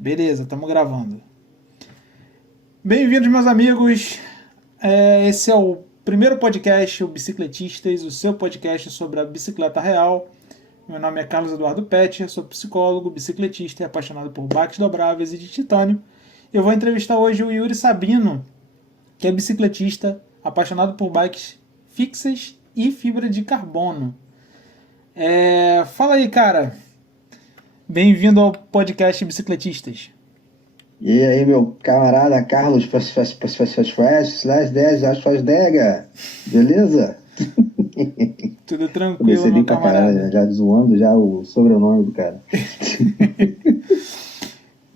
Beleza, estamos gravando. Bem-vindos, meus amigos. Esse é o primeiro podcast, o Bicicletistas, o seu podcast sobre a bicicleta real. Meu nome é Carlos Eduardo Petcher, sou psicólogo, bicicletista e apaixonado por bikes dobráveis e de titânio. Eu vou entrevistar hoje o Yuri Sabino, que é bicicletista, apaixonado por bikes fixas e fibra de carbono. Fala aí, cara. Bem-vindo ao podcast Bicicletistas. E aí, meu camarada Carlos, Dega, beleza? Tudo tranquilo, Comecei meu bem pra camarada. caralho, já zoando já o sobrenome do cara.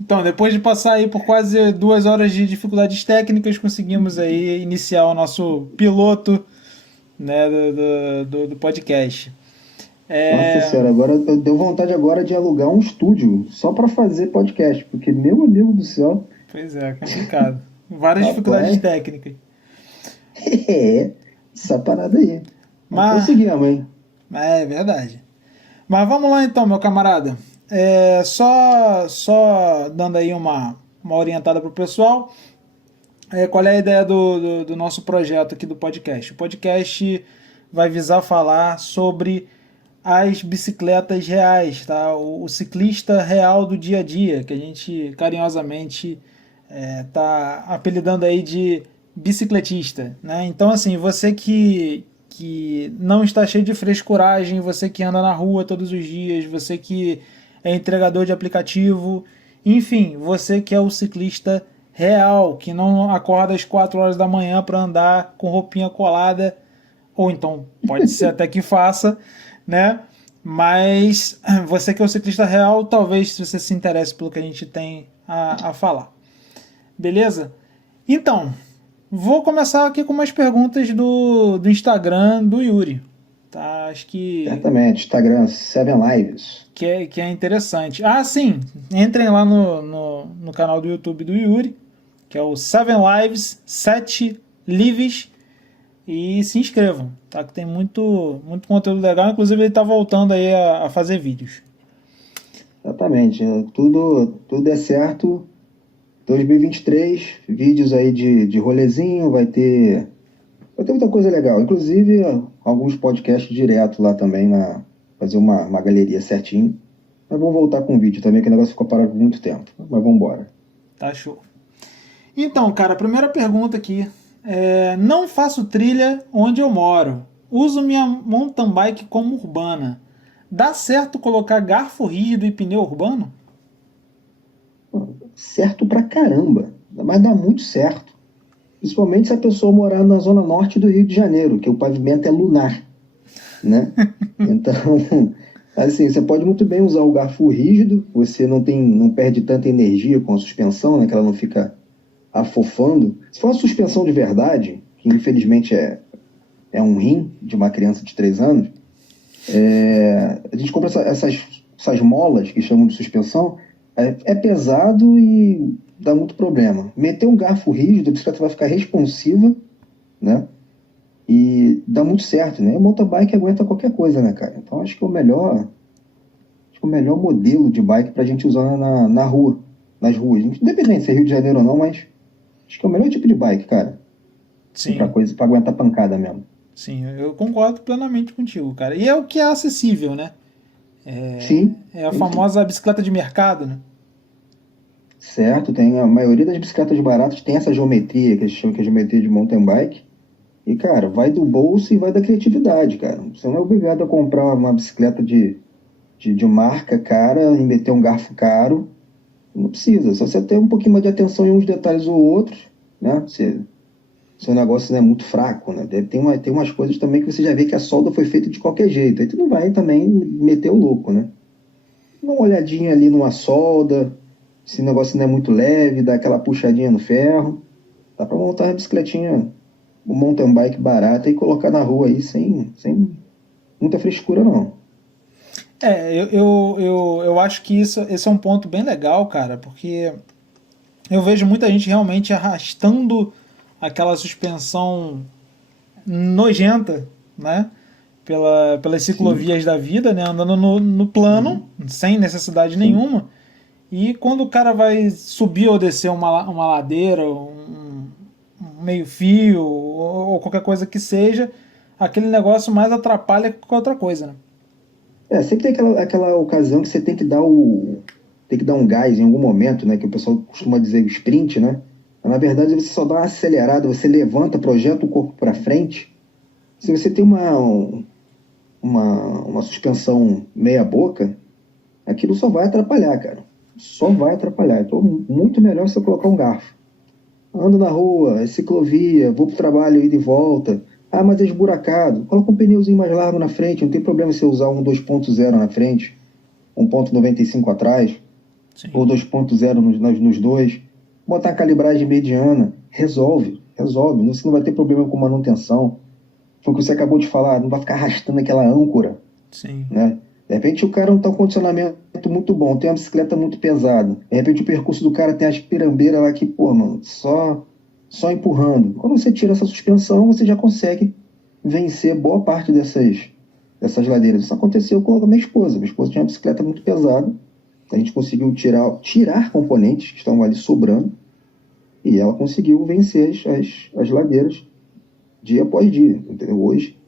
Então, depois de passar aí por quase 2 horas de dificuldades técnicas, conseguimos aí iniciar o nosso piloto, né, do podcast. Nossa senhora, agora deu vontade agora de alugar um estúdio só pra fazer podcast, porque, meu amigo do céu, Pois é, complicado. Várias dificuldades rapaz, técnicas. essa parada aí. Mas Mas conseguimos, hein? é verdade. Mas vamos lá então, meu camarada. Só dando aí uma orientada pro pessoal. Qual é a ideia do nosso projeto aqui do podcast? O podcast vai visar falar sobre as bicicletas reais, tá? O ciclista real do dia a dia, que a gente carinhosamente tá apelidando aí de bicicletista, né? Então, assim, você que não está cheio de frescuragem, você que anda na rua todos os dias, você que é entregador de aplicativo, enfim, você que é o ciclista real, que não acorda às 4 horas da manhã para andar com roupinha colada, ou então pode ser até que faça, né? Mas você que é o ciclista real, talvez você se interesse pelo que a gente tem a falar. Beleza? Então, vou começar aqui com umas perguntas do Instagram do Yuri. Tá? Acho Certamente, Instagram, Seven Lives. que é interessante. Ah, sim! Entrem lá no canal do YouTube do Yuri, que é o 7 Lives, 7 Lives, e se inscrevam, tá? Que tem muito conteúdo legal. Inclusive, ele tá voltando aí a fazer vídeos. Exatamente, tudo é certo. 2023, vídeos aí de rolezinho, vai ter muita coisa legal. Inclusive, alguns podcasts direto lá também, fazer uma galeria certinho. Mas vamos voltar com o vídeo também, que o negócio ficou parado por muito tempo. Mas vamos embora. Tá show. Então, cara, primeira pergunta aqui. Não faço trilha onde eu moro. Uso minha mountain bike como urbana. Dá certo colocar garfo rígido e pneu urbano? Certo pra caramba, mas dá muito certo. Principalmente se a pessoa morar na zona norte do Rio de Janeiro, que o pavimento é lunar, né? Então, assim, você pode muito bem usar o garfo rígido, você não perde tanta energia com a suspensão, né? Que ela não fica afofando. Se for uma suspensão de verdade, que infelizmente é um rim de uma criança de 3 anos, a gente compra essas molas que chamam de suspensão, é pesado e dá muito problema. Meter um garfo rígido, a bicicleta vai ficar responsiva, né? E dá muito certo, né? A mountain bike aguenta qualquer coisa, né, cara? Então acho que é o melhor modelo de bike pra gente usar na rua, nas ruas. Independente se é Rio de Janeiro ou não, mas acho que é o melhor tipo de bike, cara. Assim, Sim, pra aguentar pancada mesmo. sim, eu concordo plenamente contigo, cara. E é o que é acessível, né? Sim, É a sim. famosa bicicleta de mercado, né? Certo, tem a maioria das bicicletas baratas tem essa geometria, que a gente chama que é geometria de mountain bike. E, cara, vai do bolso e vai da criatividade, cara. Você não é obrigado a comprar uma bicicleta de marca cara e meter um garfo caro. Não precisa. Só você ter um pouquinho mais de atenção em uns detalhes ou outros, né? Seu negócio não é muito fraco, né? Tem umas coisas também que você já vê que a solda foi feita de qualquer jeito. Aí tu não vai também meter o louco, né? Dá uma olhadinha ali numa solda, se o negócio não é muito leve, dá aquela puxadinha no ferro. Dá pra montar uma bicicletinha, um mountain bike barata e colocar na rua aí sem muita frescura, não. Eu acho que esse é um ponto bem legal, cara, porque eu vejo muita gente realmente arrastando aquela suspensão nojenta, né? Pelas Sim, ciclovias da vida, né? Andando no plano, uhum, sem necessidade sim, nenhuma. E quando o cara vai subir ou descer uma ladeira, um meio-fio ou qualquer coisa que seja, aquele negócio mais atrapalha que qualquer outra coisa, né? Sempre tem aquela ocasião que você tem que dar um gás em algum momento, né? Que o pessoal costuma dizer o sprint, né? Mas, na verdade, você só dá uma acelerada, você levanta, projeta o corpo para frente. Se você tem uma suspensão meia boca, aquilo só vai atrapalhar, cara. Só vai atrapalhar. Então, muito melhor você colocar um garfo. Ando na rua, é ciclovia, vou pro trabalho, ida e volta. Ah, mas é esburacado. Coloca um pneuzinho mais largo na frente, não tem problema você usar um 2.0 na frente, 1.95 atrás, Sim. ou 2.0 nos dois. Botar a calibragem mediana, resolve. Você não vai ter problema com manutenção. Foi o que você acabou de falar, não vai ficar arrastando aquela âncora, Sim. né? De repente o cara não está com condicionamento muito bom, tem uma bicicleta muito pesada. De repente o percurso do cara tem as pirambeiras lá que, pô, mano, só empurrando. Quando você tira essa suspensão, você já consegue vencer boa parte dessas ladeiras. Isso aconteceu com a minha esposa. Minha esposa tinha uma bicicleta muito pesada. A gente conseguiu tirar componentes que estavam ali sobrando e ela conseguiu vencer as ladeiras dia após dia. Entendeu? Hoje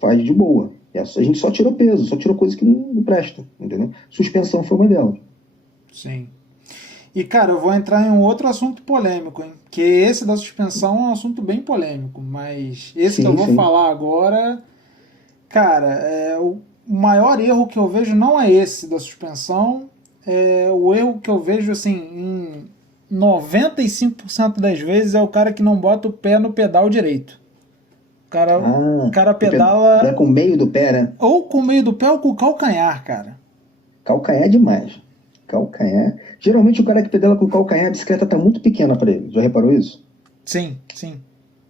faz de boa. A gente só tirou peso, só tirou coisa que não presta, entendeu? Suspensão foi uma delas. Sim. E, cara, eu vou entrar em um outro assunto polêmico, hein? Que esse da suspensão é um assunto bem polêmico, mas esse que eu Sim, vou sim. falar agora, cara, o maior erro que eu vejo não é esse da suspensão, é o erro que eu vejo, assim, em 95% das vezes é o cara que não bota o pé no pedal direito. O Ah, cara pedala pedala com o meio do pé, né? ou com o meio do pé ou com o calcanhar, cara. Calcanhar é demais. Calcanhar. Geralmente o cara que pedala com calcanhar, a bicicleta tá muito pequena para ele. Já reparou isso? Sim, sim.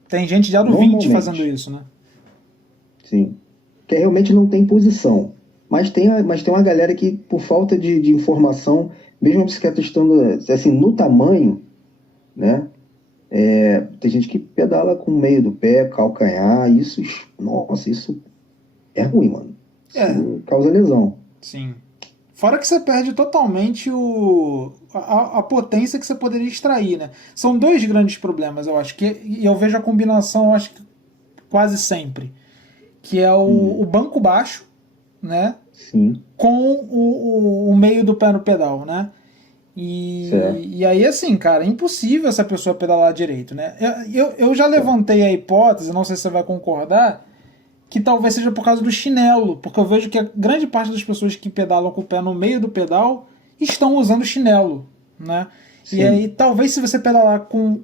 Tem gente de aro 20 fazendo Normalmente, isso, né? sim. Que realmente não tem posição. Mas tem uma galera que, por falta de informação, mesmo a bicicleta estando assim, no tamanho, né? Tem gente que pedala com o meio do pé, calcanhar, nossa, isso é ruim, mano. É, Isso causa lesão. sim. Fora que você perde totalmente a potência que você poderia extrair, né? São dois grandes problemas, eu acho. E eu vejo a combinação, eu acho que quase sempre. Que é o Hum, banco baixo, né? sim, Com o meio do pé no pedal, né? certo. E aí, assim, cara, é impossível essa pessoa pedalar direito, né? Eu já Certo. levantei a hipótese, não sei se você vai concordar, que talvez seja por causa do chinelo, porque eu vejo que a grande parte das pessoas que pedalam com o pé no meio do pedal estão usando chinelo, né? E aí, Sim. talvez se você pedalar com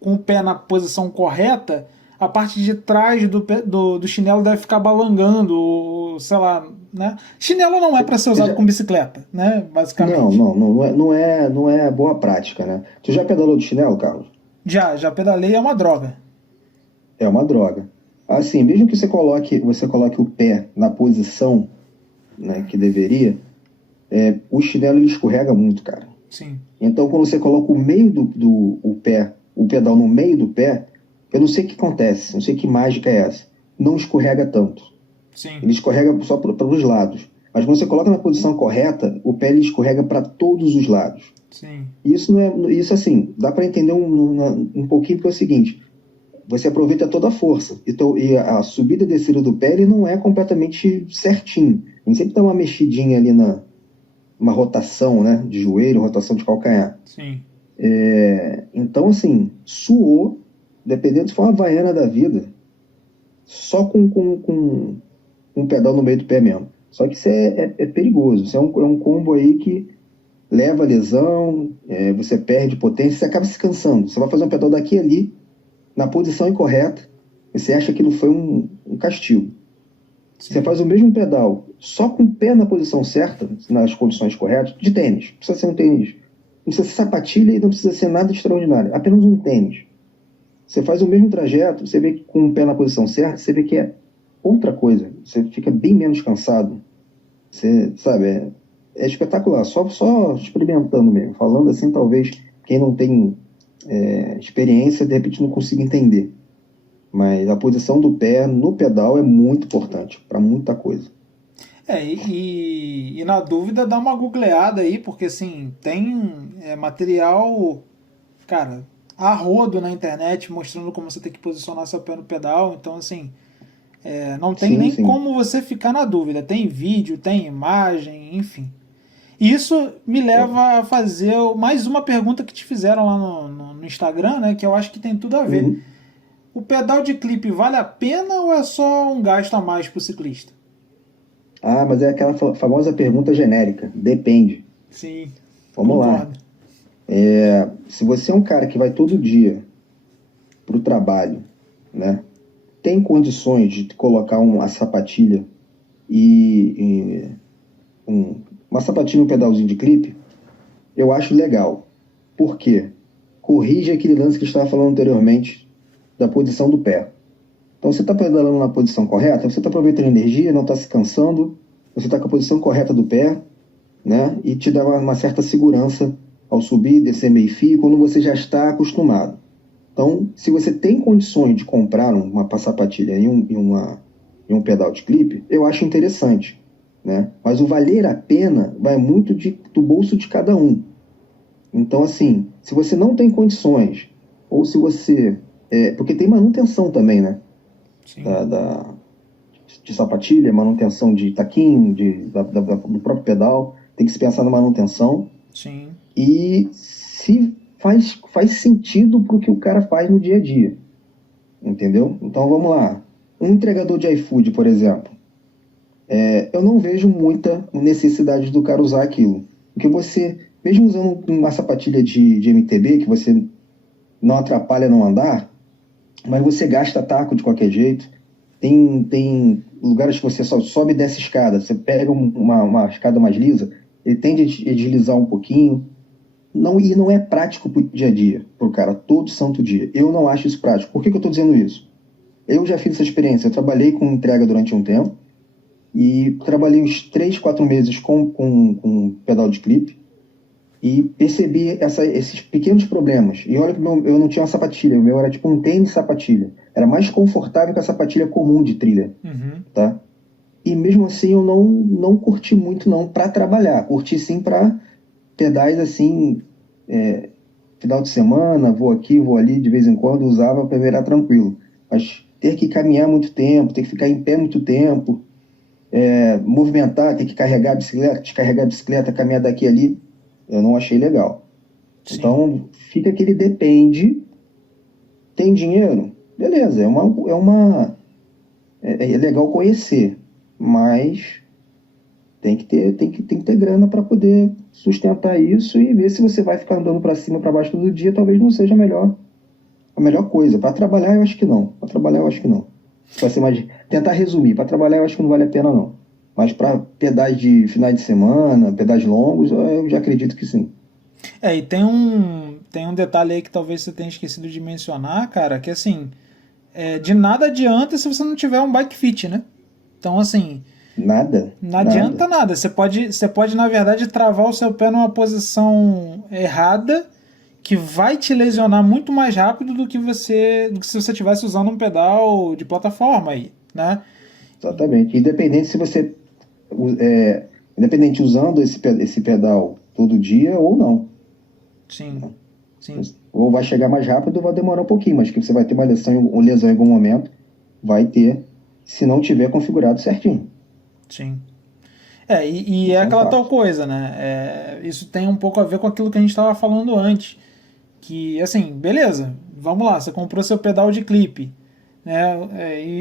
o pé na posição correta, a parte de trás do chinelo deve ficar balangando, ou, sei lá, né? Chinelo não é para ser Você usado já... com bicicleta, né? Não, Basicamente. não, não é boa prática, né? Tu já pedalou de chinelo, Carlos? Já pedalei, é uma droga. É uma droga. Assim, mesmo que você coloque o pé na posição, né, que deveria, o chinelo ele escorrega muito, cara. Sim, Então, quando você coloca o meio o pé, o pedal no meio do pé, eu não sei o que acontece, não sei que mágica é essa. Não escorrega tanto. sim, Ele escorrega só para os lados. Mas quando você coloca na posição correta, o pé ele escorrega para todos os lados. sim, Isso não é, isso assim, dá para entender um pouquinho porque é o seguinte: você aproveita toda a força e a subida e descida do pé ele não é completamente certinho. A gente sempre dá uma mexidinha ali uma rotação, né, de joelho, rotação de calcanhar. sim. Então, assim, suou, dependendo se for uma havaiana da vida, só com um pedal no meio do pé mesmo. Só que isso é perigoso. Isso é um combo aí que leva a lesão, você perde potência, você acaba se cansando. Você vai fazer um pedal daqui e ali, na posição incorreta, e você acha que não foi um castigo. Você Sim. faz o mesmo pedal, só com o pé na posição certa, nas condições corretas, de tênis. Não precisa ser um tênis. Não precisa ser sapatilha e não precisa ser nada extraordinário. Apenas um tênis. Você faz o mesmo trajeto, você vê que com o pé na posição certa, você vê que é outra coisa. Você fica bem menos cansado. Você, sabe, é espetacular. Só experimentando mesmo. Falando assim, talvez quem não tem experiência, de repente não consiga entender. Mas a posição do pé no pedal é muito importante para muita coisa. E na dúvida dá uma googleada aí, porque assim, tem material, cara, a rodo na internet mostrando como você tem que posicionar seu pé no pedal, então assim, não tem Sim, nem sim. como você ficar na dúvida, tem vídeo, tem imagem, enfim. Isso me leva a fazer mais uma pergunta que te fizeram lá no Instagram, né, que eu acho que tem tudo a ver. Uhum. O pedal de clipe vale a pena ou é só um gasto a mais pro ciclista? Ah, mas é aquela famosa pergunta genérica. Depende. Sim, Vamos lá. concordo. Se você é um cara que vai todo dia para o trabalho, né? Tem condições de colocar uma sapatilha e uma sapatilha e um pedalzinho de clipe, eu acho legal. Por quê? Corrige aquele lance que a gente estava falando anteriormente da posição do pé. Então, você está pedalando na posição correta, você está aproveitando energia, não está se cansando, você está com a posição correta do pé, né? E te dá uma certa segurança ao subir, descer meio fio, quando você já está acostumado. Então, se você tem condições de comprar uma sapatilha e um pedal de clipe, eu acho interessante, né? Mas o valer a pena vai muito do bolso de cada um. Então, assim, se você não tem condições, ou se você... porque tem manutenção também, né? Sim, De sapatilha, manutenção de taquinho, do próprio pedal. Tem que se pensar na manutenção. sim, E se faz sentido para o que o cara faz no dia a dia. Entendeu? Então vamos lá. Um entregador de iFood, por exemplo, eu não vejo muita necessidade do cara usar aquilo. Porque você, mesmo usando uma sapatilha de MTB, que você não atrapalha no andar, mas você gasta taco de qualquer jeito. Tem lugares que você só sobe e desce escada. Você pega uma escada mais lisa, ele tende a deslizar um pouquinho. Não, e não é prático pro dia a dia, pro cara, todo santo dia. Eu não acho isso prático. Por que que eu tô dizendo isso? Eu já fiz essa experiência. Eu trabalhei com entrega durante um tempo e trabalhei uns 3, 4 meses com pedal de clipe e percebi esses pequenos problemas. E olha que eu não tinha uma sapatilha, o meu era tipo um tênis sapatilha. Era mais confortável que a sapatilha comum de trilha, uhum, tá? E mesmo assim eu não curti muito não para trabalhar. Curti sim para pedais assim, final de semana, vou aqui, vou ali, de vez em quando usava para virar tranquilo. Mas ter que caminhar muito tempo, ter que ficar em pé muito tempo, movimentar, ter que carregar a bicicleta, descarregar a bicicleta, caminhar daqui e ali, eu não achei legal. sim. Então, fica que ele depende. Tem dinheiro? Beleza, é legal conhecer, mas tem que ter grana para poder sustentar isso e ver se você vai ficar andando para cima, para baixo todo dia, talvez não seja a melhor coisa. Para trabalhar, eu acho que não. Para trabalhar, eu acho que não. Vai ser mais. Tentar resumir. Para trabalhar, eu acho que não vale a pena, não. Mas para pedais de finais de semana, pedais longos, eu já acredito que sim. E tem um detalhe aí que talvez você tenha esquecido de mencionar, cara, que assim, de nada adianta se você não tiver um bike fit, né? Então, assim, Nada, não adianta nada. nada. Você pode, na verdade, travar o seu pé numa posição errada que vai te lesionar muito mais rápido do que se você estivesse usando um pedal de plataforma aí, né? Exatamente. Independente se você. É, independente usando esse pedal todo dia ou não. Sim, sim, Ou vai chegar mais rápido ou vai demorar um pouquinho, mas que você vai ter uma lesão em algum momento, vai ter, se não tiver configurado certinho. sim. E é Isso é um aquela tal fato. coisa, né? Isso tem um pouco a ver com aquilo que a gente estava falando antes. Que, assim, beleza, vamos lá, você comprou seu pedal de clipe, né?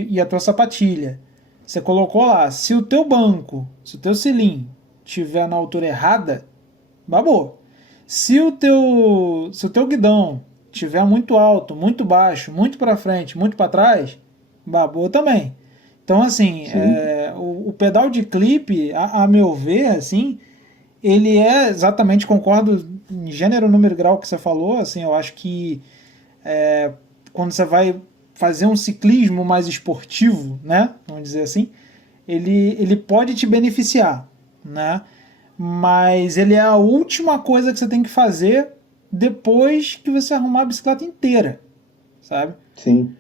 E a tua sapatilha. Você colocou lá. Se o teu banco, se o teu selim estiver na altura errada, babou. Se o teu guidão estiver muito alto, muito baixo, muito para frente, muito para trás, babou também. Então, assim, Sim. o pedal de clipe, a meu ver, assim, ele exatamente, concordo em gênero, número e grau que você falou, assim, eu acho que quando você vai fazer um ciclismo mais esportivo, né, vamos dizer assim, ele pode te beneficiar, né, mas ele é a última coisa que você tem que fazer depois que você arrumar a bicicleta inteira, sabe? Sim.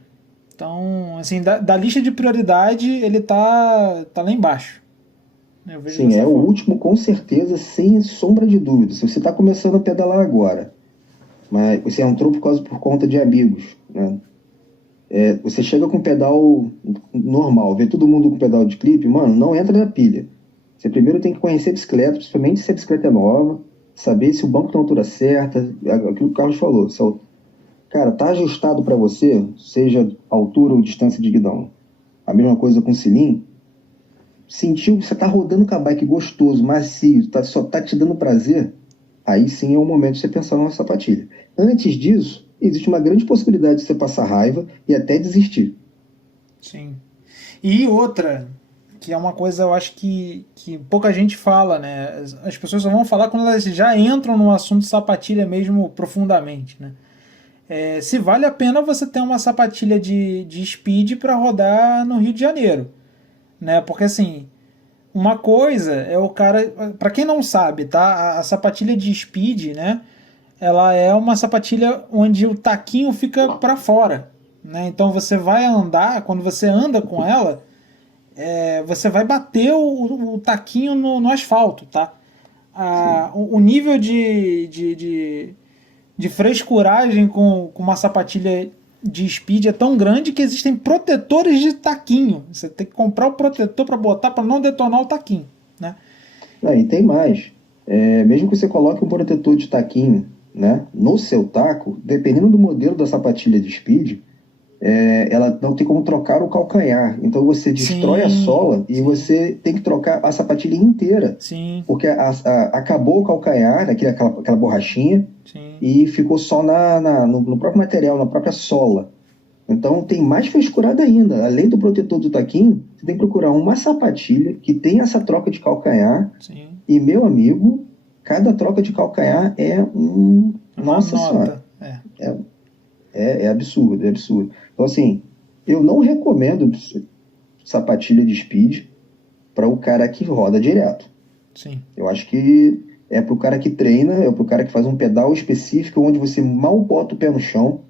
Então, assim, da lista de prioridade, ele tá lá embaixo. Eu vejo Sim, dessa é o forma. último com certeza, sem sombra de dúvida. Se você está começando a pedalar agora, mas você entrou por conta de amigos, né? Você chega com pedal normal, vê todo mundo com pedal de clipe, mano, não entra na pilha. Você primeiro tem que conhecer a bicicleta, principalmente se a bicicleta é nova, saber se o banco está na altura certa, aquilo que o Carlos falou. Cara, tá ajustado para você, seja altura ou distância de guidão. A mesma coisa com o cilinho. Sentiu que você tá rodando com a bike gostoso, macio, só tá te dando prazer, aí sim é o momento de você pensar numa sapatilha. Antes disso, existe uma grande possibilidade de você passar raiva e até desistir. Sim. E outra, que é uma coisa eu acho que pouca gente fala, né? As pessoas só vão falar quando elas já entram no assunto sapatilha mesmo profundamente, né? Se vale a pena você ter uma sapatilha de speed para rodar no Rio de Janeiro, né? Porque assim, uma coisa é o cara, para quem não sabe, tá? A sapatilha de speed, né? Ela é uma sapatilha onde o taquinho fica para fora, né? Então você vai andar, quando você anda com ela, você vai bater o taquinho no asfalto, tá? Sim. O nível de frescuragem com uma sapatilha de speed é tão grande que existem protetores de taquinho. Você tem que comprar o protetor para botar para não detonar o taquinho, né? Ah, e tem mais. Mesmo que você coloque um protetor de taquinho, né, no seu taco, dependendo do modelo da sapatilha de speed, ela não tem como trocar o calcanhar. Então você destrói a Sim, sola e sim, você tem que trocar a sapatilha inteira. sim, Porque acabou o calcanhar, aquela borrachinha, sim, e ficou só no próprio material, na própria sola. Então tem mais frescurada ainda. Além do protetor do taquinho, você tem que procurar uma sapatilha que tenha essa troca de calcanhar. sim. E, meu amigo, cada troca de calcanhar é É uma Nossa Senhora, nota. É, é, é absurdo, é absurdo. Então, assim, eu não recomendo sapatilha de speed para o cara que roda direto. sim, Eu acho que é para o cara que treina, é para o cara que faz um pedal específico, onde você mal bota o pé no chão,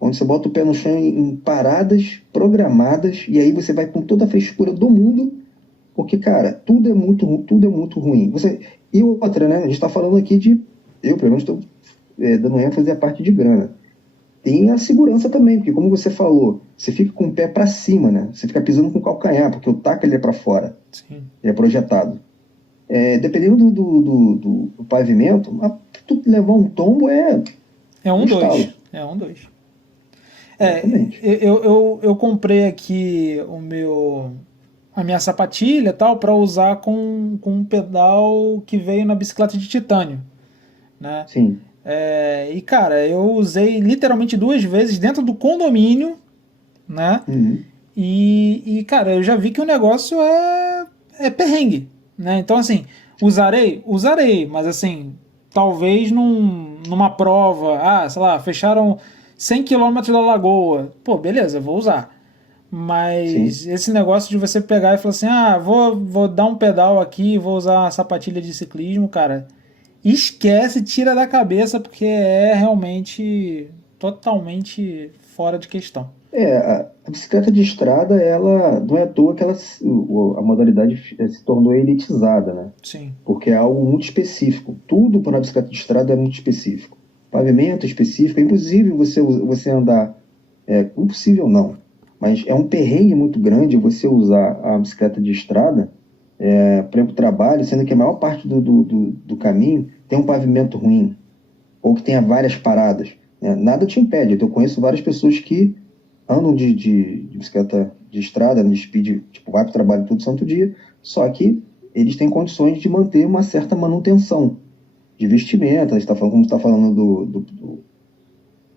onde você bota o pé no chão em paradas programadas, e aí você vai com toda a frescura do mundo, porque, cara, tudo é muito ruim. E outra, né? A gente está falando aqui eu, pelo menos, estou dando ênfase à parte de grana. Tem a segurança também, porque como você falou, você fica com o pé para cima, né? Você fica pisando com o calcanhar, porque o taco ele é para fora, sim. ele é projetado. Dependendo do pavimento, tu levar um tombo é É um um dois. estalo. É um dois. Exatamente. Eu comprei aqui a minha sapatilha tal para usar com um pedal que veio na bicicleta de titânio, né? Sim. E cara, eu usei literalmente duas vezes dentro do condomínio, né? Uhum. Cara, eu já vi que o negócio é perrengue, né? Então, assim, usarei? Usarei, mas assim, talvez numa prova, sei lá, fecharam 100 quilômetros da lagoa. Pô, beleza, vou usar. Sim. Mas esse negócio de você pegar e falar assim, vou dar um pedal aqui, vou usar a sapatilha de ciclismo, cara, esquece, tira da cabeça, porque é realmente totalmente fora de questão. A bicicleta de estrada, ela não é à toa que a modalidade se tornou elitizada, né? Sim, Porque é algo muito específico. Tudo para a bicicleta de estrada é muito específico. Pavimento específico, é impossível você andar. Impossível não, mas é um perrengue muito grande você usar a bicicleta de estrada para ir para o trabalho, sendo que a maior parte do caminho tem um pavimento ruim, ou que tenha várias paradas, né? Nada te impede. Eu conheço várias pessoas que andam de bicicleta de estrada, de speed, tipo, vai para o trabalho todo santo dia, só que eles têm condições de manter uma certa manutenção de vestimenta. A gente está falando, como está falando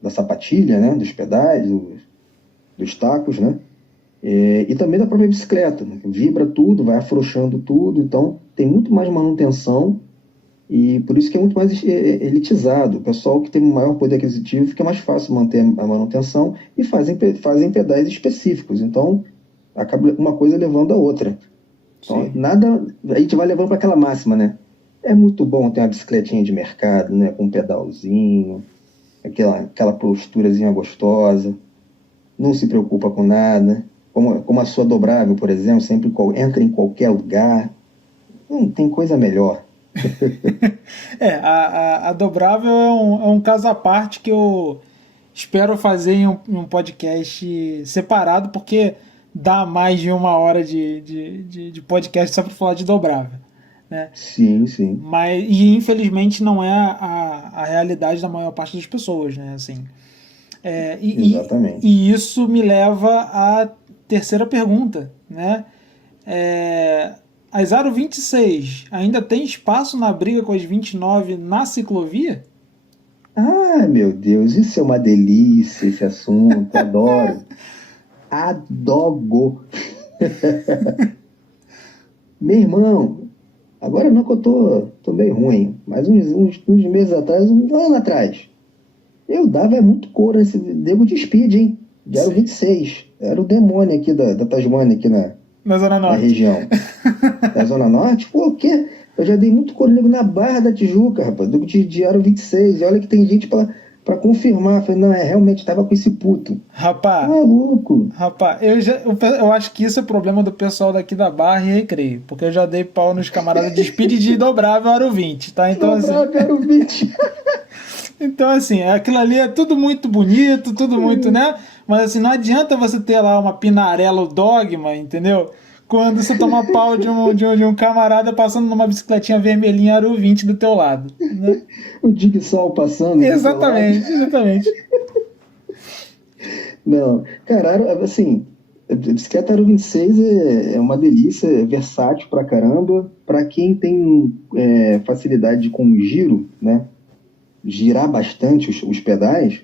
da sapatilha, né? Dos pedais, dos tacos, né? E também da própria bicicleta, né? Vibra tudo, vai afrouxando tudo, então tem muito mais manutenção e por isso que é muito mais elitizado. O pessoal que tem maior poder aquisitivo fica mais fácil manter a manutenção e fazem pedais específicos. Então, acaba uma coisa levando a outra. Então, sim. nada, a gente vai levando para aquela máxima, né? É muito bom ter uma bicicletinha de mercado, né? Com um pedalzinho, aquela posturazinha gostosa, não se preocupa com nada. Como a sua dobrável, por exemplo, sempre entra em qualquer lugar. Não tem coisa melhor. A dobrável é um caso à parte que eu espero fazer em um podcast separado, porque dá mais de 1 hora de podcast só para falar de dobrável, né? Sim, sim. E infelizmente não é a realidade da maior parte das pessoas, né? Assim, Exatamente. e isso me leva à terceira pergunta, né? As Aro 26 ainda tem espaço na briga com as 29 na ciclovia? Ah, meu Deus, isso é uma delícia, esse assunto. Adoro. Adoro. Meu irmão, agora não que eu tô meio ruim, mas uns meses atrás, um ano atrás, eu dava muito couro nesse devo de speed, hein? De Aro Sim. 26. Era o demônio aqui da Tasmânia, aqui Na Zona na Norte. região. Da Zona Norte, pô, o quê? Eu já dei muito couro nego na Barra da Tijuca, rapaz, de Aro 26. E olha que tem gente pra confirmar. Eu falei, não, realmente, tava com esse puto. Tá Rapá, maluco. eu acho que isso é problema do pessoal daqui da Barra e Recreio, porque eu já dei pau nos camaradas de speed de dobrável Aro 20, tá? Dobrava Aro 20. Então, assim, aquilo ali é tudo muito bonito, tudo muito, né? Mas assim, não adianta você ter lá uma Pinarello Dogma, entendeu? Quando você toma pau de um camarada passando numa bicicletinha vermelhinha Aro 20 do teu lado, né? O Dig-Sol passando do teu lado. Exatamente, exatamente. Não, cara, assim, a bicicleta Aro 26 é uma delícia, é versátil pra caramba. Pra quem tem facilidade com giro, né? Girar bastante os pedais,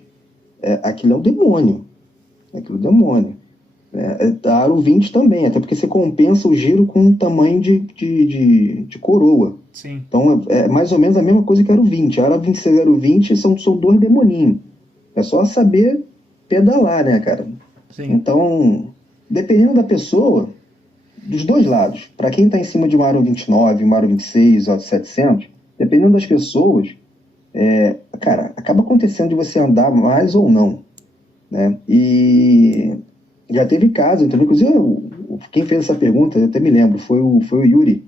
aquilo é o demônio. Aquilo é o demônio. A Aro 20 também, até porque você compensa o giro com o tamanho de coroa. Sim, Então é mais ou menos a mesma coisa que a Aro 20. A Aro 26 e a Aro 20 são dois demoninhos. É só saber pedalar, né, cara? sim. Então, dependendo da pessoa, dos dois lados, para quem está em cima de uma Aro 29, uma Aro 26, ou 700, dependendo das pessoas, cara, acaba acontecendo de você andar mais ou não, né? E já teve caso, então, inclusive quem fez essa pergunta, eu até me lembro, foi o Yuri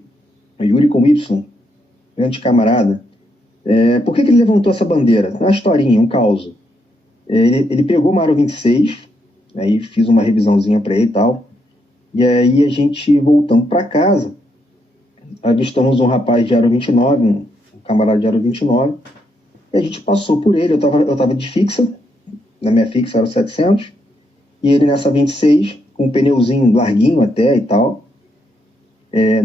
com Y, grande camarada. Por que ele levantou essa bandeira? Uma historinha, um caos. Ele pegou uma Aro 26, aí fiz uma revisãozinha para ele e tal, e aí a gente voltamos para casa, avistamos um rapaz de Aro 29, um camarada de Aro 29, e a gente passou por ele, eu tava de fixa, na minha fixa era 700, e ele nessa 26, com um pneuzinho larguinho até e tal.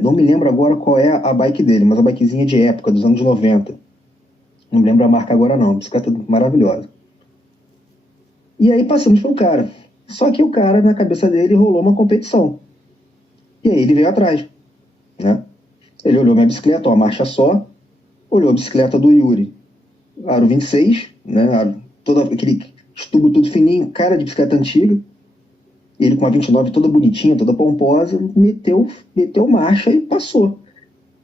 Não me lembro agora qual é a bike dele, mas a bikezinha de época, dos anos 90. Não me lembro a marca agora não, bicicleta maravilhosa. E aí passamos pelo cara. Só que o cara, na cabeça dele, rolou uma competição. E aí ele veio atrás, né? Ele olhou minha bicicleta, uma marcha só, olhou a bicicleta do Yuri, Aro 26, né? Todo aquele tubo tudo fininho, cara de bicicleta antiga. Ele com a 29 toda bonitinha, toda pomposa, meteu marcha e passou.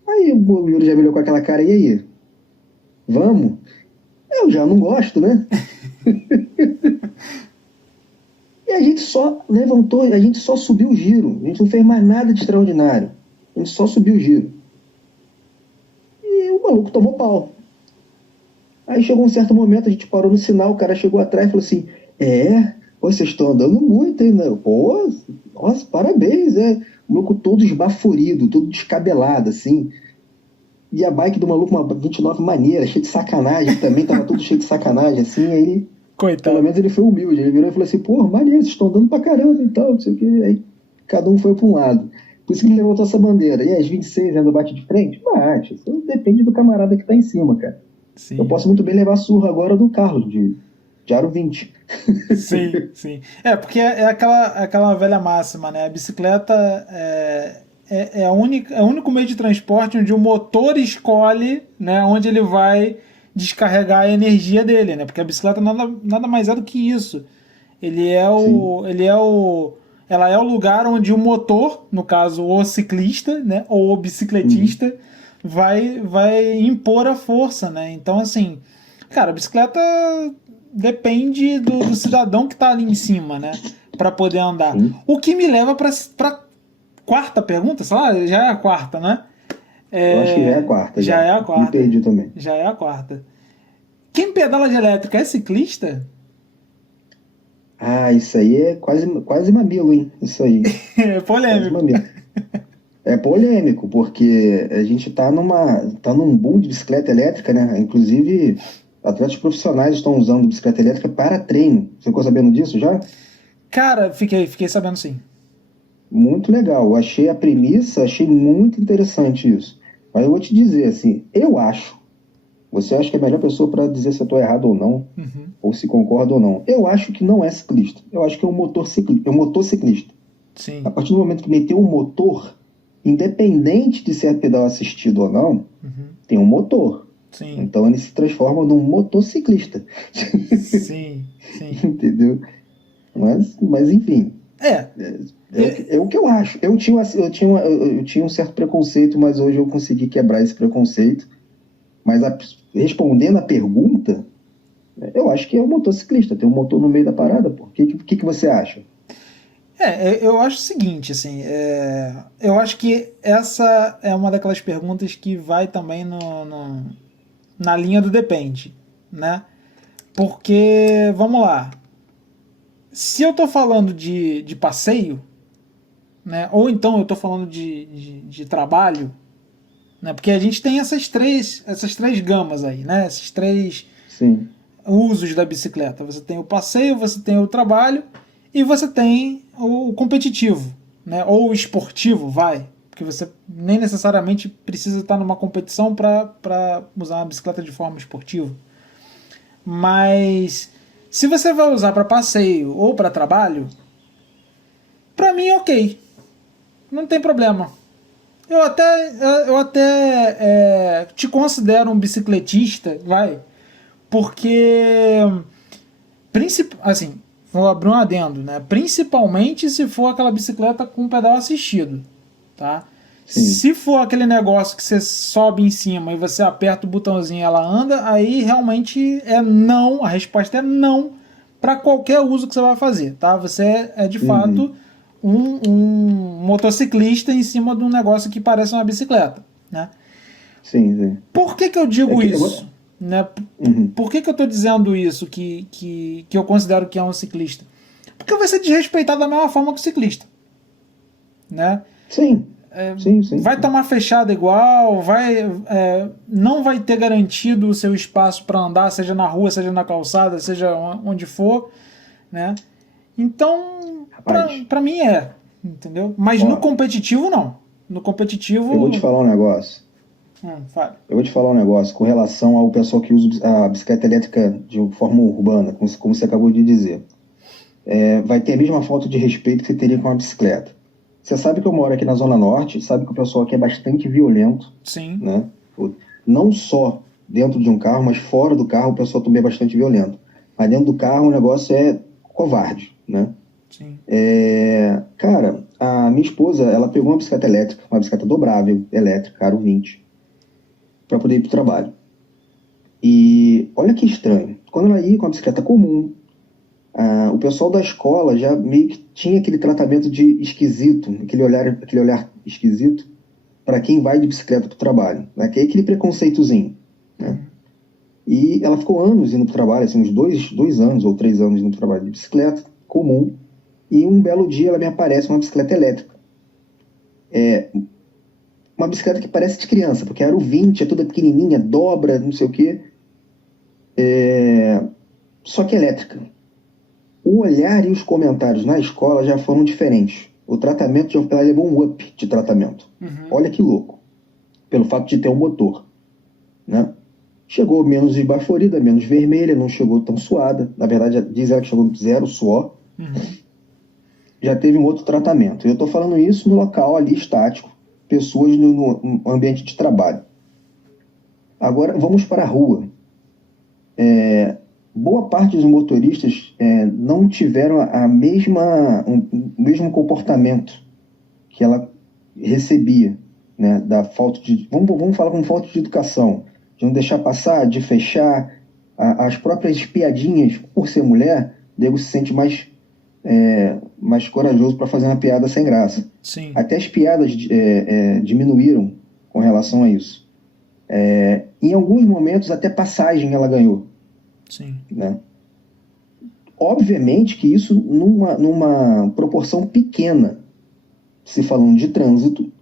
Aí o Yuri já me olhou com aquela cara, e aí? Vamos? Eu já não gosto, né? E a gente só levantou, a gente só subiu o giro. A gente não fez mais nada de extraordinário. A gente só subiu o giro. E o maluco tomou pau. Aí chegou um certo momento, a gente parou no sinal, o cara chegou atrás e falou assim, vocês estão andando muito, hein? Né? Pô, nossa, parabéns, O maluco todo esbaforido, todo descabelado, assim. E a bike do maluco, uma 29 maneira, cheia de sacanagem, também tava tudo cheio de sacanagem, assim, aí ele, Coitado. pelo menos ele foi humilde, ele virou e falou assim, pô, maneiro, vocês estão andando pra caramba e tal, não sei o que, aí cada um foi pra um lado. Por isso que ele levantou essa bandeira. E as 26 ainda bate de frente? Bate, isso depende do camarada que tá em cima, cara. Sim. Eu posso muito bem levar surra agora do Carlos, de Aro 20. Sim, sim. Porque é aquela velha máxima, né? A bicicleta é o único meio de transporte onde o motor escolhe, né, onde ele vai descarregar a energia dele, né? Porque a bicicleta nada mais é do que isso. Ela é o lugar onde o motor, no caso o ciclista, né, ou o bicicletista, vai impor a força, né? Então, assim, cara, a bicicleta depende do cidadão que está ali em cima, né, para poder andar. Sim. O que me leva para quarta pergunta, sei lá, já é a quarta, né? Eu acho que já é a quarta, Já já. é a Me quarta. perdi também. Já é a quarta. Quem pedala de elétrica é ciclista? Ah, isso aí é quase mamilo, hein? Isso aí. É Quase polêmico. mamilo. É polêmico, porque a gente tá num boom de bicicleta elétrica, né? Inclusive, atletas profissionais estão usando bicicleta elétrica para treino. Você ficou sabendo disso já? Cara, fiquei sabendo sim. Muito legal. Eu achei a premissa, achei muito interessante isso. Mas eu vou te dizer assim, eu acho. Você acha que é a melhor pessoa para dizer se eu estou errado ou não, Uhum. ou se concorda ou não? Eu acho que não é ciclista. Eu acho que é um motociclista. A Sim. partir do momento que meteu um motor, independente de ser pedal assistido ou não, Uhum. tem um motor. Sim. Então ele se transforma num motociclista. Sim. Sim. Entendeu? Mas enfim, É. é o que eu acho. Eu tinha um certo preconceito, mas hoje eu consegui quebrar esse preconceito. Mas respondendo a pergunta, eu acho que é um motociclista, tem um motor no meio da parada, pô. O que você acha? Eu acho o seguinte, assim, eu acho que essa é uma daquelas perguntas que vai também na linha do depende, né? Porque, vamos lá, se eu tô falando de passeio, né, ou então eu tô falando de trabalho, né, porque a gente tem essas três gamas aí, né, esses três Sim. usos da bicicleta. Você tem o passeio, você tem o trabalho e você tem o competitivo, né? Ou o esportivo, vai. Porque você nem necessariamente precisa estar numa competição para usar uma bicicleta de forma esportiva. Mas se você vai usar para passeio ou para trabalho, para mim ok, não tem problema. Eu até te considero um bicicletista, vai, porque assim, vou abrir um adendo, né? Principalmente se for aquela bicicleta com pedal assistido, tá? Sim. Se for aquele negócio que você sobe em cima e você aperta o botãozinho e ela anda, aí realmente é não, a resposta é não para qualquer uso que você vai fazer, tá? Você é de fato Uhum. um motociclista em cima de um negócio que parece uma bicicleta, né? Sim, sim. Por que eu É digo que isso? Né? Uhum. Por que eu estou dizendo isso, que eu considero que é um ciclista? Porque vai ser desrespeitado da mesma forma que o ciclista. Né? Sim. Sim, sim, Vai sim. tomar fechada igual, não vai ter garantido o seu espaço para andar, seja na rua, seja na calçada, seja onde for. Né? Então, Rapaz, para mim entendeu? Mas no ó, competitivo, não. No eu vou te competitivo, falar um negócio. fale. Eu vou te falar um negócio com relação ao pessoal que usa a bicicleta elétrica de forma urbana, como você acabou de dizer. Vai ter a mesma falta de respeito que você teria com a bicicleta. Você sabe que eu moro aqui na Zona Norte, sabe que o pessoal aqui é bastante violento, Sim, né? Não só dentro de um carro, mas fora do carro o pessoal também é bastante violento. Mas dentro do carro o negócio é covarde, né? sim. Cara, a minha esposa, ela pegou uma bicicleta elétrica, uma bicicleta dobrável, elétrica, aro 20, para poder ir para o trabalho. E olha que estranho. Quando ela ia com a bicicleta comum, o pessoal da escola já meio que tinha aquele tratamento de esquisito, aquele olhar esquisito para quem vai de bicicleta para o trabalho, né? Que é aquele preconceitozinho, né? Uhum. E ela ficou anos indo para o trabalho, assim, uns 2 anos ou 3 anos indo para o trabalho de bicicleta comum. E um belo dia ela me aparece uma bicicleta elétrica. Uma bicicleta que parece de criança, porque era o 20, é toda pequenininha, dobra, não sei o quê, só que elétrica. O olhar e os comentários na escola já foram diferentes. O tratamento, ela levou um up de tratamento. Uhum. Olha que louco, pelo fato de ter um motor, né? Chegou menos esbaforida, menos vermelha, não chegou tão suada. Na verdade, diz ela que chegou zero suor. Uhum. Já teve um outro tratamento. Eu estou falando isso no local ali estático, pessoas no ambiente de trabalho. Agora, vamos para a rua. Boa parte dos motoristas não tiveram o mesmo comportamento que ela recebia, né, da falta de, vamos falar com falta de educação, de não deixar passar, de fechar, as próprias piadinhas, por ser mulher, o nego se sente mais corajoso para fazer uma piada sem graça. Sim. Até as piadas diminuíram com relação a isso. Em alguns momentos, até passagem ela ganhou. Sim. Né? Obviamente que isso numa proporção pequena, se falando de trânsito,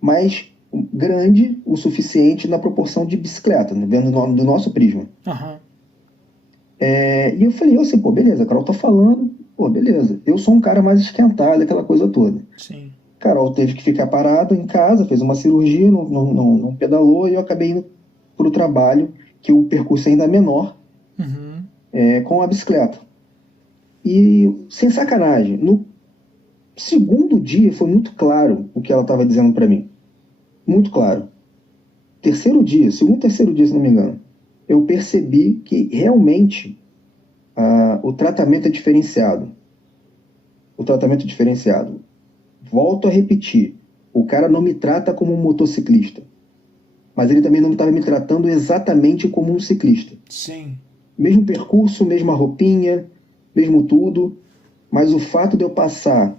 mas grande o suficiente na proporção de bicicleta, vendo do nosso prisma. Uhum. E eu falei assim, pô, beleza, a Carol tá falando, pô, beleza. Eu sou um cara mais esquentado, aquela coisa toda. Sim. Carol teve que ficar parada em casa, fez uma cirurgia, não pedalou, e eu acabei indo pro trabalho, que o percurso ainda é menor, com a bicicleta. E, sem sacanagem, no segundo dia foi muito claro o que ela estava dizendo para mim. Muito claro. Terceiro dia, se não me engano, eu percebi que realmente o tratamento é diferenciado. Volto a repetir, o cara não me trata como um motociclista, mas ele também não estava me tratando exatamente como um ciclista. Sim. Mesmo percurso, mesma roupinha, mesmo tudo, mas o fato de eu passar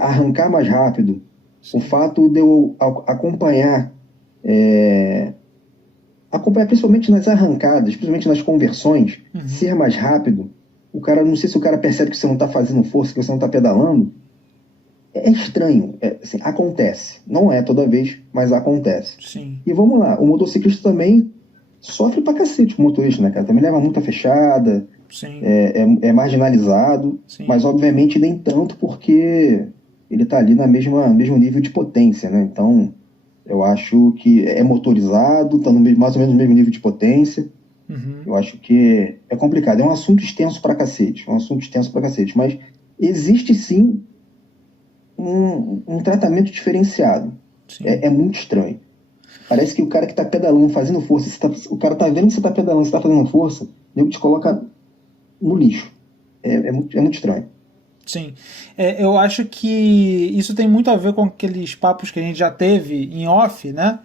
arrancar mais rápido, sim, o fato de eu acompanhar principalmente nas arrancadas, principalmente nas conversões, ser mais rápido, não sei se o cara percebe que você não está fazendo força, que você não está pedalando, é estranho, assim, acontece, não é toda vez, mas acontece. Sim. E vamos lá, o motociclista também sofre pra cacete com o motorista, né, cara? Também leva multa fechada, sim, é marginalizado, sim, mas obviamente nem tanto, porque ele tá ali mesmo nível de potência, né? Então, eu acho que é motorizado, tá mais ou menos no mesmo nível de potência. Eu acho que é complicado. É um assunto extenso pra cacete, mas existe sim um tratamento diferenciado. É muito estranho. Parece que o cara que tá pedalando, fazendo força, o cara tá vendo que você tá pedalando, você tá fazendo força, ele te coloca no lixo. É muito estranho. Sim. Eu acho que isso tem muito a ver com aqueles papos que a gente já teve em off, né?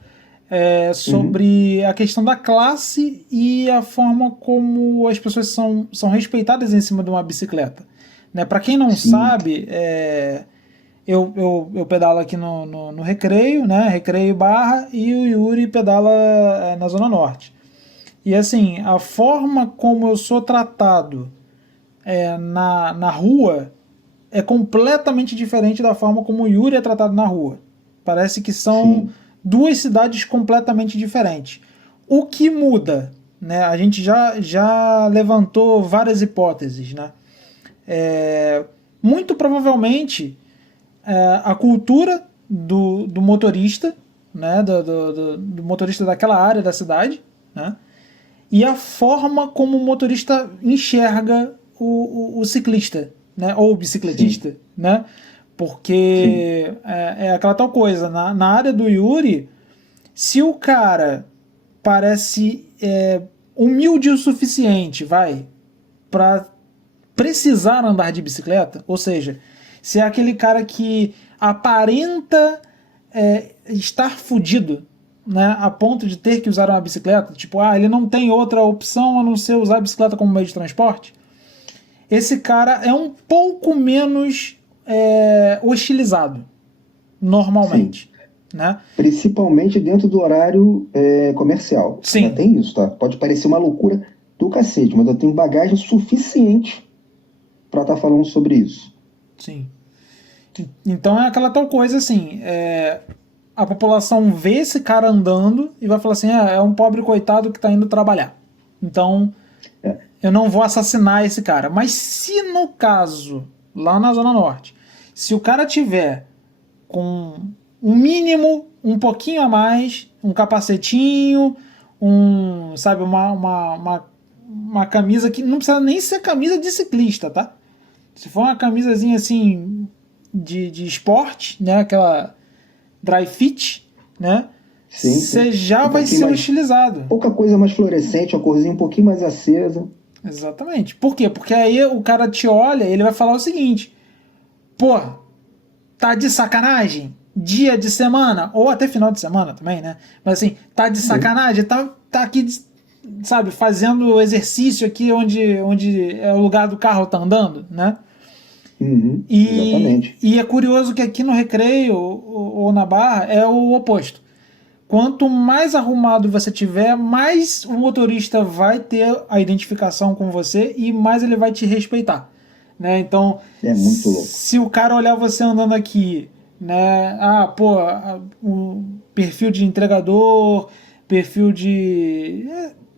Sobre a questão da classe e a forma como as pessoas são respeitadas em cima de uma bicicleta. Né? Para quem não Sim. sabe, eu pedalo aqui no Recreio, né? Recreio Barra, e o Yuri pedala na Zona Norte. E assim, a forma como eu sou tratado na rua é completamente diferente da forma como o Yuri é tratado na rua. Parece que são Sim. duas cidades completamente diferentes. O que muda? Né? A gente já levantou várias hipóteses. Né? Muito provavelmente a cultura do motorista, né? do motorista daquela área da cidade, né? E a forma como o motorista enxerga o ciclista, né? Ou o bicicletista, né? Porque é aquela tal coisa, na área do Yuri, se o cara parece humilde o suficiente, para precisar andar de bicicleta, ou seja, se é aquele cara que aparenta estar fudido, né, a ponto de ter que usar uma bicicleta, tipo, ele não tem outra opção a não ser usar a bicicleta como meio de transporte, esse cara é um pouco menos hostilizado, normalmente. Né? Principalmente dentro do horário comercial. Sim. Ainda tem isso, tá? Pode parecer uma loucura do cacete, mas eu tenho bagagem suficiente para estar falando sobre isso. Sim. Então é aquela tal coisa assim, a população vê esse cara andando e vai falar assim, é um pobre coitado que está indo trabalhar. Então, eu não vou assassinar esse cara. Mas se no caso, lá na Zona Norte, se o cara tiver com um mínimo, um pouquinho a mais, um capacetinho, sabe, uma camisa que não precisa nem ser camisa de ciclista, tá? Se for uma camisazinha assim de esporte, né, aquela dry fit, né, você já vai ser hostilizado. Pouca coisa mais fluorescente, uma corzinha um pouquinho mais acesa. Exatamente. Por quê? Porque aí o cara te olha e ele vai falar o seguinte: pô, tá de sacanagem? Dia de semana, ou até final de semana também, né? Mas assim, tá de sacanagem? Tá aqui, sabe, fazendo exercício aqui onde é o lugar do carro tá andando, né? Exatamente. E é curioso que aqui no Recreio ou na Barra é o oposto. Quanto mais arrumado você tiver, mais o motorista vai ter a identificação com você e mais ele vai te respeitar, né? Então, É muito louco. se o cara olhar você andando aqui, né? O perfil de entregador, perfil de,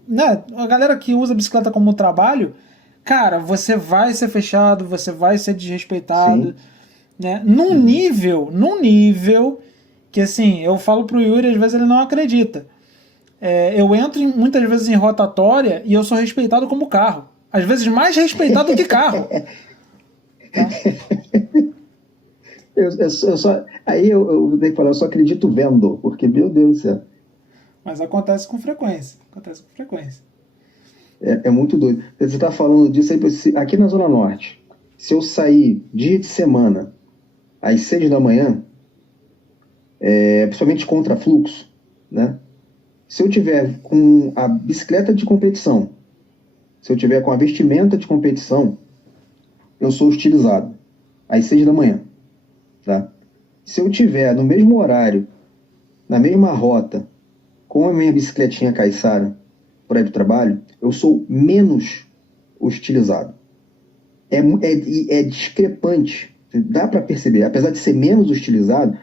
né? A galera que usa a bicicleta como trabalho, cara, você vai ser fechado, você vai ser desrespeitado, Sim. né? Num nível que, assim, eu falo pro Yuri, às vezes ele não acredita. Eu entro muitas vezes em rotatória e eu sou respeitado como carro. Às vezes mais respeitado que carro. Tá? Eu tenho que falar, eu só acredito vendo, porque, meu Deus do céu, Mas acontece com frequência. Acontece com frequência. é muito doido. Você está falando disso aí, aqui na Zona Norte, se eu sair dia de semana às 6 da manhã, principalmente contra fluxo, né? Se eu tiver com a bicicleta de competição, se eu tiver com a vestimenta de competição, eu sou hostilizado às 6 da manhã, tá? Se eu tiver no mesmo horário, na mesma rota, com a minha bicicletinha caiçara para ir para o trabalho, eu sou menos hostilizado. É discrepante. Dá para perceber. Apesar de ser menos hostilizado,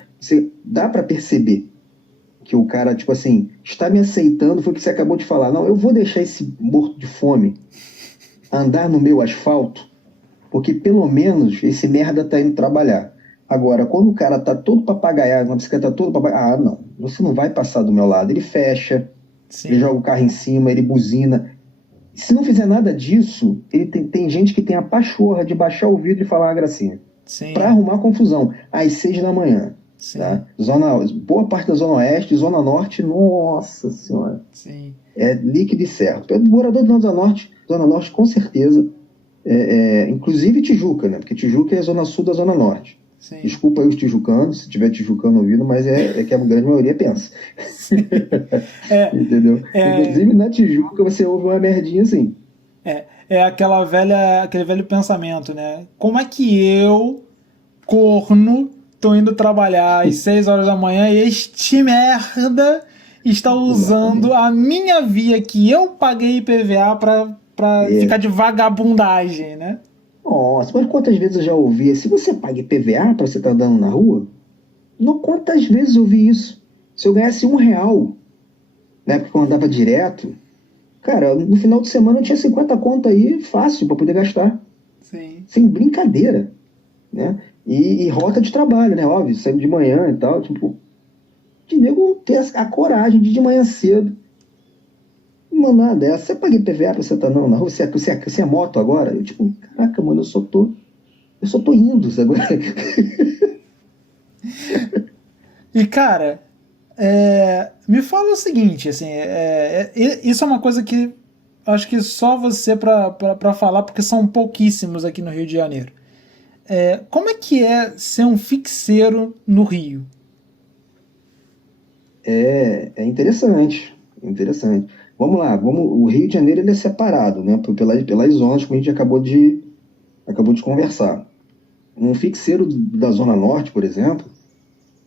dá para perceber que o cara, tipo assim, está me aceitando, foi o que você acabou de falar. Não, eu vou deixar esse morto de fome andar no meu asfalto, porque pelo menos esse merda tá indo trabalhar. Agora, quando o cara tá todo papagaiado, na bicicleta toda papagaiada, não, você não vai passar do meu lado. Ele fecha, Sim. ele joga o carro em cima, ele buzina. Se não fizer nada disso, tem gente que tem a pachorra de baixar o vidro e falar uma gracinha. Para arrumar confusão, às 6 da manhã. Tá? Boa parte da Zona Oeste, Zona Norte, nossa senhora. Sim. É líquido e certo. É morador da Zona Norte com certeza. Inclusive Tijuca, né? Porque Tijuca é a Zona Sul da Zona Norte. Sim. Desculpa aí os tijucanos, se tiver tijucano ouvindo, mas é que a grande maioria pensa. Entendeu? Inclusive na Tijuca você ouve uma merdinha assim. Aquele velho pensamento, né? Como é que eu, corno, tô indo trabalhar às 6 horas da manhã e este merda está usando a minha via que eu paguei IPVA pra ficar de vagabundagem, né? Nossa, mas quantas vezes eu já ouvi? Se você paga IPVA para você estar andando na rua, não, quantas vezes eu ouvi isso? Se eu ganhasse R$1, na época que eu andava direto, cara, no final de semana eu tinha 50 conto aí fácil para poder gastar. Sim. Sem brincadeira, né? E rota de trabalho, né? Óbvio, saindo de manhã e tal, tipo, de nego ter a coragem de manhã cedo mandar dessa. Você paga IPVA pra você estar não na rua? Você é moto agora? Eu tipo, caraca, mano, eu só tô indo, sabe? E, cara, me fala o seguinte, assim, isso é uma coisa que acho que só você pra falar, porque são pouquíssimos aqui no Rio de Janeiro. Como é que é ser um fixeiro no Rio? É interessante, interessante. Vamos lá, o Rio de Janeiro ele é separado, né? Pelas zonas, como a gente acabou de conversar. Um fixeiro da Zona Norte, por exemplo,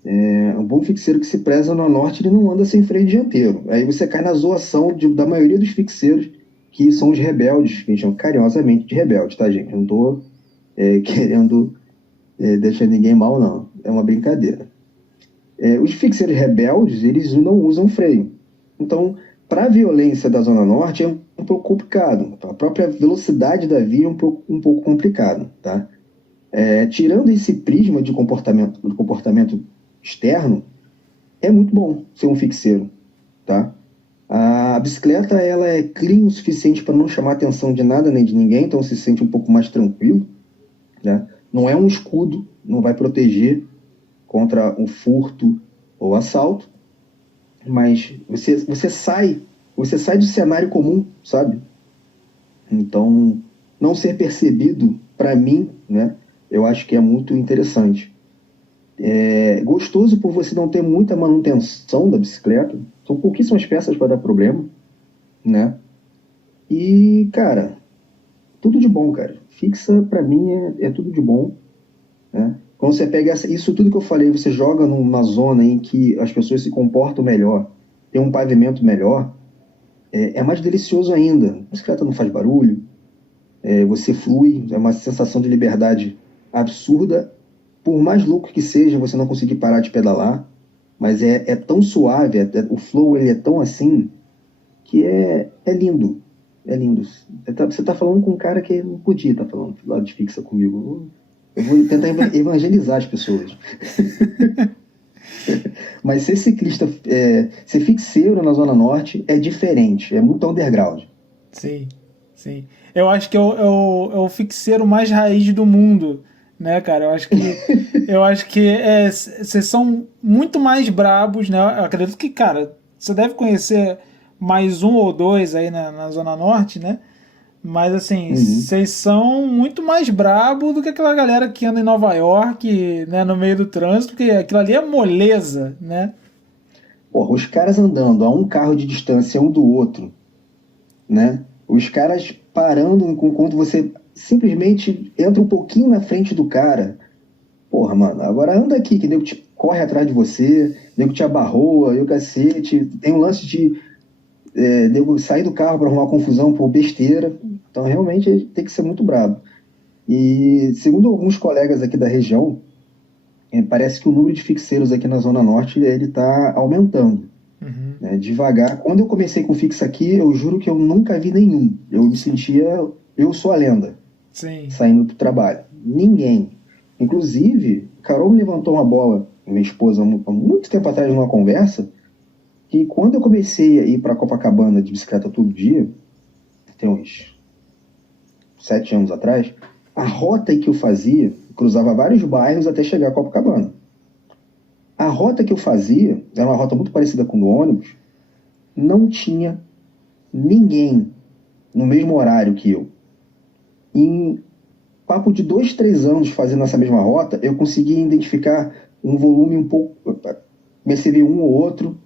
um bom fixeiro que se preza no Norte, ele não anda sem freio dianteiro. Aí você cai na zoação da maioria dos fixeiros, que são os rebeldes, que a gente chama carinhosamente de rebeldes, tá, gente? Não tô querendo deixar ninguém mal, não. É uma brincadeira. Os fixeiros rebeldes, eles não usam freio. Então, para a violência da Zona Norte é um pouco complicado. A própria velocidade da via é um pouco complicado, tá? Tirando esse prisma de comportamento externo, é muito bom ser um fixeiro, tá? A bicicleta, ela é clean o suficiente para não chamar a atenção de nada nem de ninguém, então se sente um pouco mais tranquilo, né? Não é um escudo, não vai proteger contra o furto ou assalto, mas você sai do cenário comum, sabe? Então, não ser percebido, para mim, né? Eu acho que é muito interessante. Gostoso por você não ter muita manutenção da bicicleta. São pouquíssimas peças para dar problema, né? E, cara, tudo de bom, cara. Fixa, para mim, é tudo de bom. né? Quando você pega isso tudo que eu falei, você joga numa zona em que as pessoas se comportam melhor, tem um pavimento melhor, é mais delicioso ainda. A bicicleta não faz barulho, você flui, é uma sensação de liberdade absurda. Por mais louco que seja, você não conseguir parar de pedalar, mas é tão suave, o flow ele é tão assim, que é lindo. É lindo. Você tá falando com um cara que não podia estar falando lá de fixa comigo. Eu vou tentar evangelizar as pessoas. Mas ser ciclista, ser fixeiro na Zona Norte é diferente, é muito underground. Sim, sim. Eu acho que é o fixeiro mais raiz do mundo, né, cara? Eu acho que vocês são muito mais brabos, né? Eu acredito que, cara, você deve conhecer mais um ou dois aí na Zona Norte, né? Mas assim, Uhum. vocês são muito mais brabo do que aquela galera que anda em Nova York, né, no meio do trânsito, porque aquilo ali é moleza, né? Porra, os caras andando a um carro de distância um do outro, né? Os caras parando quando você simplesmente entra um pouquinho na frente do cara. Porra, mano, agora anda aqui, que nego te corre atrás de você, nego te abarroa, e o cacete. Tem um lance de nego sair do carro para arrumar confusão por besteira. Então, realmente, tem que ser muito brabo. E, segundo alguns colegas aqui da região, parece que o número de fixeiros aqui na Zona Norte, ele está aumentando, Uhum. né, devagar. Quando eu comecei com fixa aqui, eu juro que eu nunca vi nenhum. Eu me sentia, eu sou a lenda, Sim. saindo do trabalho. Ninguém. Inclusive, Carol me levantou uma bola, minha esposa, há muito tempo atrás, numa conversa, que quando eu comecei a ir para Copacabana de bicicleta todo dia, tem uns 7 anos atrás, a rota que eu fazia, cruzava vários bairros até chegar a Copacabana. A rota que eu fazia, era uma rota muito parecida com o do ônibus, não tinha ninguém no mesmo horário que eu. Em papo de 2, 3 anos fazendo essa mesma rota, eu consegui identificar um volume um pouco. Comecei a ver um ou outro,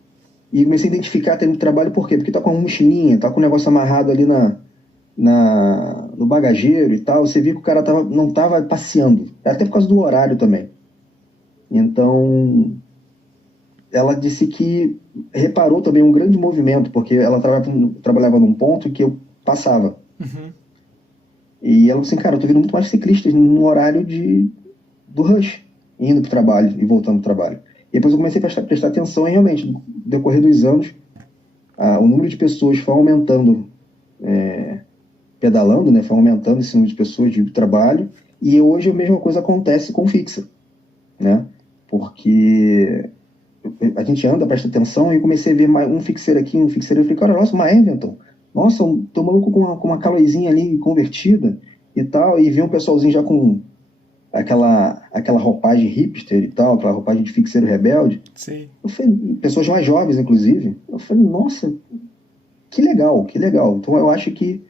e comecei a identificar tendo trabalho, por quê? Porque tá com uma mochilinha, tá com o negócio amarrado ali no bagageiro e tal. Você viu que o cara não tava passeando, até por causa do horário também. Então, ela disse que reparou também um grande movimento, porque ela trabalhava num ponto que eu passava. Uhum. E ela falou assim, cara, eu tô vendo muito mais ciclistas no horário do rush, indo pro trabalho e voltando pro trabalho. E depois eu comecei a prestar atenção e realmente, no decorrer dos anos, o número de pessoas foi aumentando, pedalando, né? Foi aumentando esse número de pessoas de trabalho. E hoje a mesma coisa acontece com fixa, né? Porque a gente anda, presta atenção, e eu comecei a ver um fixeiro aqui, um fixeiro. Eu falei, cara, nossa, uma Eventon. Nossa, tô maluco com uma Calloizinha ali convertida e tal. E vi um pessoalzinho já com aquela roupagem hipster e tal, aquela roupagem de fixeiro rebelde. Sim. Eu falei, pessoas mais jovens, inclusive. Eu falei, nossa, que legal, que legal. Então eu acho que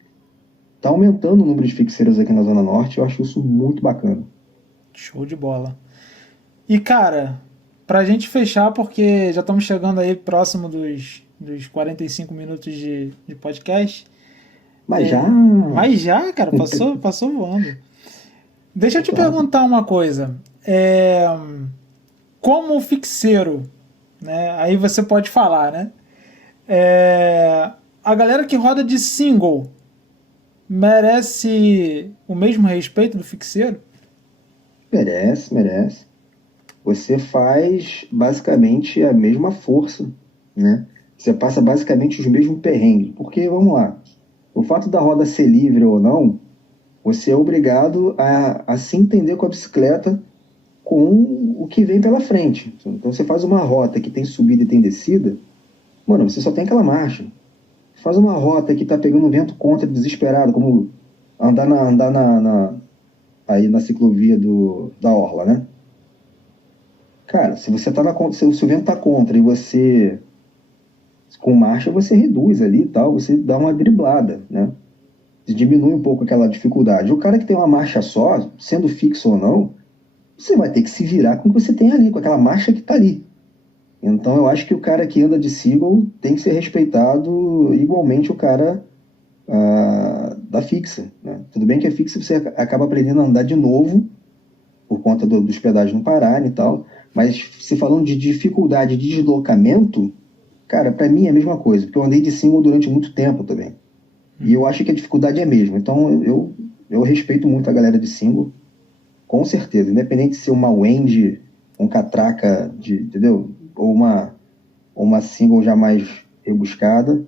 tá aumentando o número de fixeiros aqui na Zona Norte. Eu acho isso muito bacana. Show de bola. E, cara, pra gente fechar, porque já estamos chegando aí próximo dos 45 minutos de podcast. Mas já. Mas já, cara, passou voando. Deixa eu te Claro. perguntar uma coisa. Como fixeiro, né? Aí você pode falar, né? A galera que roda de single merece o mesmo respeito do fixeiro? Merece, merece. Você faz basicamente a mesma força, né? Você passa basicamente os mesmos perrengues. Porque, vamos lá, o fato da roda ser livre ou não, você é obrigado a se entender com a bicicleta com o que vem pela frente. Então você faz uma rota que tem subida e tem descida, mano, você só tem aquela marcha. Faz uma rota que tá pegando um vento contra, desesperado, como aí na ciclovia da Orla, né? Cara, se você tá se o vento tá contra e você com marcha, você reduz ali e tal, você dá uma driblada, né? Diminui um pouco aquela dificuldade. O cara que tem uma marcha só, sendo fixo ou não, você vai ter que se virar com o que você tem ali, com aquela marcha que tá ali. Então eu acho que o cara que anda de single tem que ser respeitado igualmente o cara da fixa, né? Tudo bem que a fixa você acaba aprendendo a andar de novo, por conta dos pedágios não pararem e tal. Mas se falando de dificuldade de deslocamento, cara, para mim é a mesma coisa, porque eu andei de single durante muito tempo também. E eu acho que a dificuldade é a mesma. Então eu respeito muito a galera de single, com certeza. Independente de ser uma Wendy, um catraca, entendeu? Ou uma single já mais rebuscada.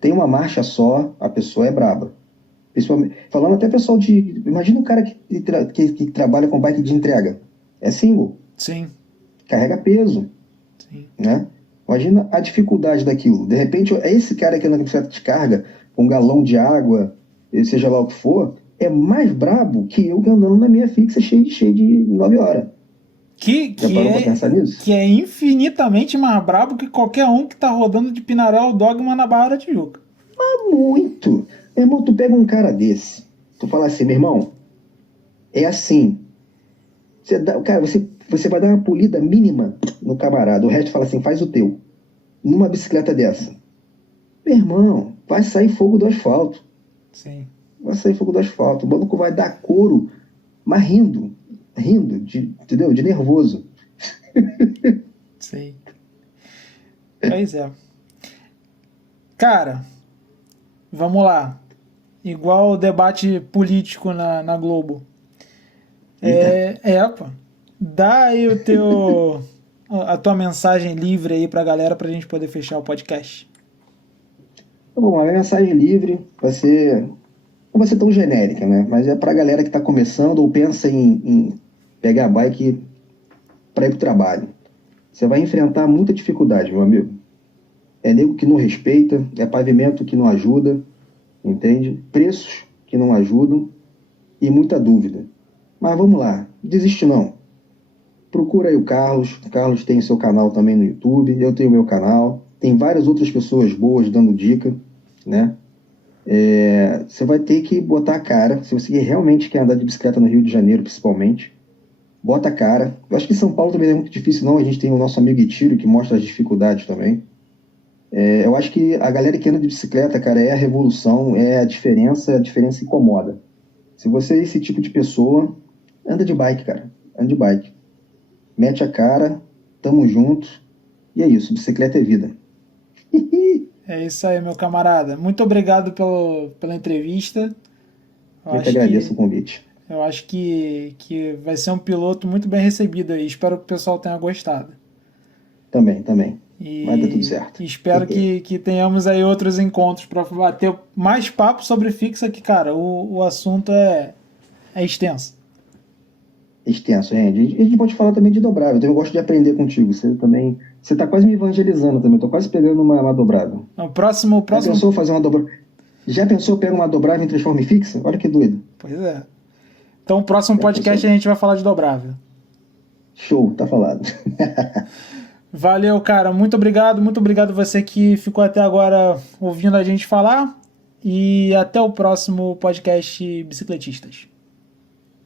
Tem uma marcha só, a pessoa é braba. Principalmente, falando até pessoal de... Imagina um cara que trabalha com bike de entrega. É single. Sim. Carrega peso. Sim. Né? Imagina a dificuldade daquilo. De repente, é esse cara que anda com bicicleta de carga, com um galão de água, seja lá o que for, é mais brabo que eu que andando na minha fixa cheio de 9 horas. Já parou pra pensar nisso? Que é infinitamente mais brabo que qualquer um que tá rodando de Pinarel Dogma na Barra da Tijuca. Mas muito. Meu irmão, tu pega um cara desse, tu fala assim, meu irmão, é assim. Cara, você vai dar uma polida mínima no camarada, o resto fala assim, faz o teu. Numa bicicleta dessa. Meu irmão, vai sair fogo do asfalto. Sim. Vai sair fogo do asfalto. O maluco vai dar couro, mas rindo, entendeu? De nervoso. Sim. Pois é. Cara, vamos lá. Igual o debate político na Globo. Pô. Dá aí a tua mensagem livre aí pra galera pra gente poder fechar o podcast. Bom, a mensagem livre não vai ser tão genérica, né? Mas é pra galera que tá começando ou pensa em pegar a bike para ir pro trabalho. Você vai enfrentar muita dificuldade, meu amigo. É nego que não respeita, é pavimento que não ajuda, entende? Preços que não ajudam e muita dúvida. Mas vamos lá, desiste não. Procura aí o Carlos tem seu canal também no YouTube, eu tenho meu canal, tem várias outras pessoas boas dando dica, né? Você vai ter que botar a cara, se você realmente quer andar de bicicleta no Rio de Janeiro, principalmente, bota a cara. Eu acho que São Paulo também não é muito difícil, não. A gente tem o nosso amigo Itiro, que mostra as dificuldades também. Eu acho que a galera que anda de bicicleta, cara, é a revolução, é a diferença incomoda. Se você é esse tipo de pessoa, anda de bike, cara. Anda de bike. Mete a cara, tamo junto. E é isso, bicicleta é vida. É isso aí, meu camarada. Muito obrigado pela entrevista. Eu que agradeço o convite. Eu acho que vai ser um piloto muito bem recebido aí. Espero que o pessoal tenha gostado. Também. Vai dar tudo certo. E espero que tenhamos aí outros encontros para bater mais papo sobre fixa, que, cara, o assunto é extenso. Extenso, Randy. A gente pode falar também de dobrável. Eu gosto de aprender contigo. Você tá quase me evangelizando também. Tô quase pegando uma dobrável. O próximo... Já pensou fazer uma dobrável? Já pensou pegar uma dobrável e transformar em fixa? Olha que doido. Pois é. Então, o próximo podcast a gente vai falar de dobrável. Show, tá falado. Valeu, cara. Muito obrigado você que ficou até agora ouvindo a gente falar. E até o próximo podcast Bicicletistas.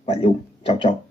Valeu. Tchau. Tchau.